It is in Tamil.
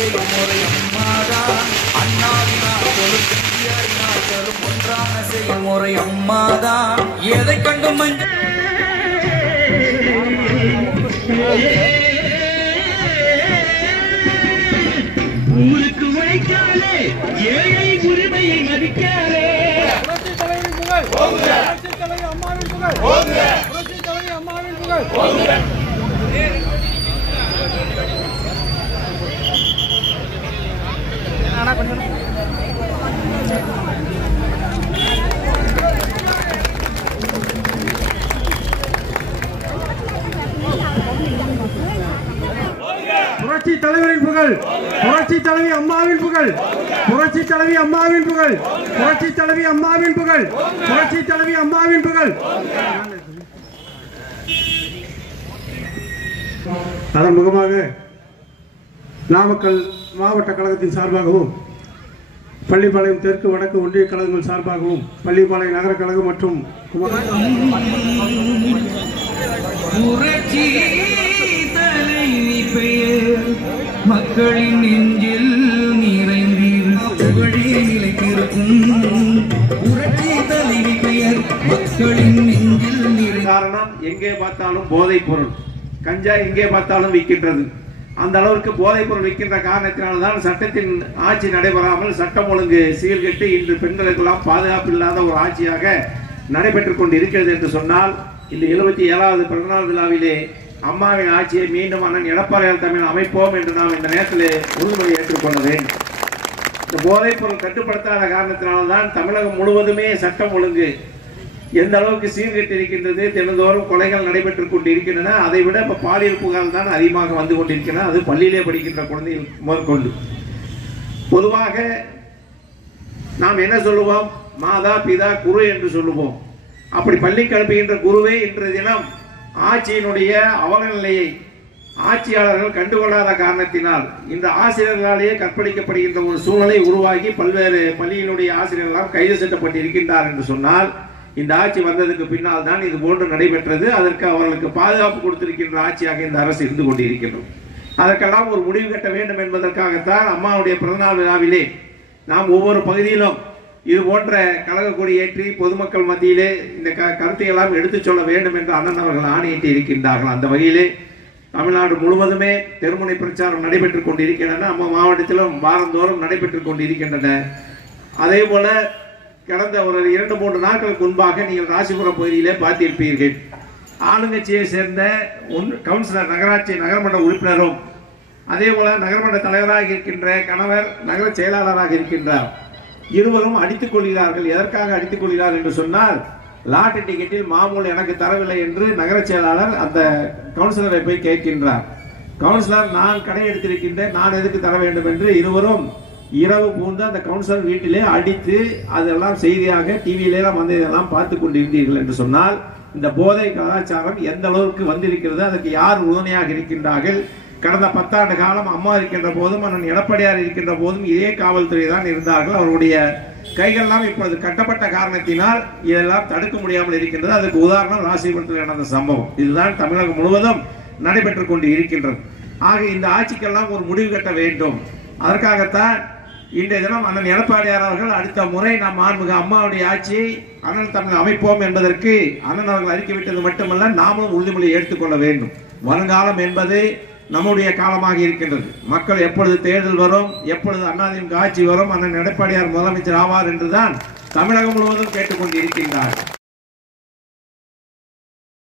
செய்யும் முறை அம்மாதான். அண்ணாவினார்களும் பெரியாரினார்களும் ஒன்றான செய்யும் முறை அம்மாதான். எதை கண்டு மஞ்சள் ஊருக்கு உழைக்காதே, ஏழை உரிமையை மதிக்காதே. புரட்சி தலைவி புகழ், புரட்சி தலைவி அம்மாவின் புகழ், புரட்சி தலைவி அம்மாவின் புகழ். புரட்சி தலைவரின் புகழ், புரட்சி தலைவி அம்மாவின் புகழ், புரட்சி தலைவி அம்மாவின் புகழ், புரட்சி தலைவி அம்மாவின் புகழ், புரட்சி தலைவி அம்மாவின் புகழ். அதன் முகமாக நாமக்கல் மாவட்ட கழகத்தின் சார்பாகவும் பள்ளிப்பாளையம் தெற்கு வடக்கு ஒன்றிய கழகங்கள் சார்பாகவும் பள்ளிப்பாளையம் நகர கழகம் மற்றும் புரட்சி தலைவி பெயர் மக்களின் நெஞ்சில் நிறைந்திருக்கும் நிலைத்திருக்கும். புரட்சி தலைவி பெயர் மக்களின் நெஞ்சில் நிறை. காரணம் எங்கே பார்த்தாலும் போதைப் பொருள், கஞ்சா எங்கே பார்த்தாலும் விற்கின்றது. அந்த அளவுக்கு போதைப் பொருள் விற்கின்ற காரணத்தினால்தான் சட்டத்தின் ஆட்சி நடைபெறாமல் சட்டம் ஒழுங்கு சீர்கெட்டு இன்று பெண்களுக்கெல்லாம் பாதுகாப்பு இல்லாத ஒரு ஆட்சியாக நடைபெற்றுக் கொண்டு இருக்கிறது என்று சொன்னால், இந்த 77வது பிறந்தநாள் விழாவிலே அம்மாவின் ஆட்சியை மீண்டும் அண்ணன் எடப்பாடியார் தமிழ் அமைப்போம் என்று நாம் இந்த நேரத்தில் உறுதிமொழி ஏற்றுக்கொள்ள வேண்டும். இந்த போதைப் பொருள் கட்டுப்படுத்தாத காரணத்தினால்தான் தமிழகம் முழுவதுமே சட்டம் ஒழுங்கு எந்த அளவுக்கு சீர்கெட்டு இருக்கின்றது. தினந்தோறும் கொலைகள் நடைபெற்றுக் கொண்டு இருக்கின்றன. அதை விட இப்ப பாலியல் புகார்கள் தான் அதிகமாக வந்து கொண்டிருக்கின்றன. அது பள்ளியிலே படிக்கின்ற குழந்தைகள் முதற்கொண்டு. பொதுவாக நாம் என்ன சொல்லுவோம்? மாதா பிதா குரு என்று சொல்லுவோம். அப்படி பள்ளிக்கு அனுப்புகின்ற குருவே இன்றைய தினம் ஆட்சியினுடைய அவலநிலையை ஆட்சியாளர்கள் கண்டுகொள்ளாத காரணத்தினால் இந்த ஆசிரியர்களாலேயே கற்பழிக்கப்படுகின்ற ஒரு சூழ்நிலை உருவாகி பல்வேறு பள்ளியினுடைய ஆசிரியர்களால் கைது செய்யப்பட்டு இருக்கின்றார் என்று சொன்னால், இந்த ஆட்சி வந்ததுக்கு பின்னால் தான் இது போன்று நடைபெற்றது. அதற்கு அவர்களுக்கு பாதுகாப்பு கொடுத்திருக்கின்ற ஆட்சியாக இந்த அரசு இருந்து கொண்டிருக்கின்றது. அதற்கெல்லாம் ஒரு முடிவு கட்ட வேண்டும் என்பதற்காகத்தான் அம்மாவுடைய பிறந்தநாள் விழாவிலே நாம் ஒவ்வொரு பகுதியிலும் இது போன்ற கழக கொடி ஏற்றி பொதுமக்கள் மத்தியிலே இந்த கருத்தையெல்லாம் எடுத்துச் சொல்ல வேண்டும் என்று அண்ணன் அவர்கள் ஆணையிட்டு இருக்கின்றார்கள். அந்த வகையிலே தமிழ்நாடு முழுவதுமே தெருமுனை பிரச்சாரம் நடைபெற்றுக் கொண்டிருக்கின்றன. நம்ம மாவட்டத்திலும் வாரந்தோறும் நடைபெற்றுக் கொண்டிருக்கின்றன. அதே போல கடந்த ஒரு 2-3 நாட்களுக்கு முன்பாக நீங்கள் ராசிபுரம் பகுதியிலே பார்த்திருப்பீர்கள். ஆளுங்கட்சியை சேர்ந்த கவுன்சிலர், நகராட்சி நகர்மன்ற உறுப்பினரும் அதே போல நகர்மன்ற தலைவராக இருக்கின்ற கணவர் நகர செயலாளராக இருக்கின்றார். இருவரும் அடித்துக் கொள்கிறார்கள். எதற்காக அடித்துக் கொள்கிறார் என்று சொன்னால், லாட்டரி டிக்கெட்டில் மாமூல் எனக்கு தரவில்லை என்று நகர செயலாளர் அந்த கவுன்சிலரை போய் கேட்கின்றார். கவுன்சிலர், நான் கடை எடுத்திருக்கின்றேன், நான் எதுக்கு தர வேண்டும் என்று இருவரும் இரவு பூந்து அந்த கவுன்சிலர் வீட்டிலே அடித்து அதெல்லாம் செய்தியாக டிவியில வந்து இதெல்லாம் பார்த்து கொண்டிருந்தீர்கள் என்று சொன்னால், இந்த போதை கலாச்சாரம் எந்த அளவுக்கு வந்திருக்கிறது, அதற்கு யார் உறுதுணையாக இருக்கின்றார்கள்? கடந்த 10 ஆண்டு காலம் அம்மா இருக்கின்ற போதும் அண்ணன் எடப்பாடியார் இருக்கின்ற போதும் இதே காவல்துறை தான் இருந்தார்கள். அவருடைய கைகள்லாம் இப்பொழுது கட்டப்பட்ட காரணத்தினால் இதெல்லாம் தடுக்க முடியாமல் இருக்கின்றது. அதுக்கு உதாரணம் ராசிபுரத்தில் நடந்த சம்பவம். இதுதான் தமிழகம் முழுவதும் நடைபெற்றுக் கொண்டு இருக்கின்றது. ஆக இந்த ஆட்சிக்கெல்லாம் ஒரு முடிவு கட்ட வேண்டும். அதற்காகத்தான் இன்றைய தினம் அண்ணன் எடப்பாடியார் அவர்கள் அடுத்த முறை நாம் மாண்புமிகு அம்மாவுடைய ஆட்சியை அண்ணன் தமிழ் அமைப்போம் என்பதற்கு அண்ணன் அவர்கள் அறிக்கை விட்டது மட்டுமல்ல, நாமும் உறுதிமொழி எடுத்துக்கொள்ள வேண்டும். வருங்காலம் என்பது நம்முடைய காலமாக இருக்கின்றது. மக்கள் எப்பொழுது தேர்தல் வரும், எப்பொழுது அதிமுக ஆட்சி வரும், அண்ணன் எடப்பாடியார் முதலமைச்சர் ஆவார் என்றுதான் தமிழகம் முழுவதும் கேட்டுக்கொண்டு இருக்கின்றார்.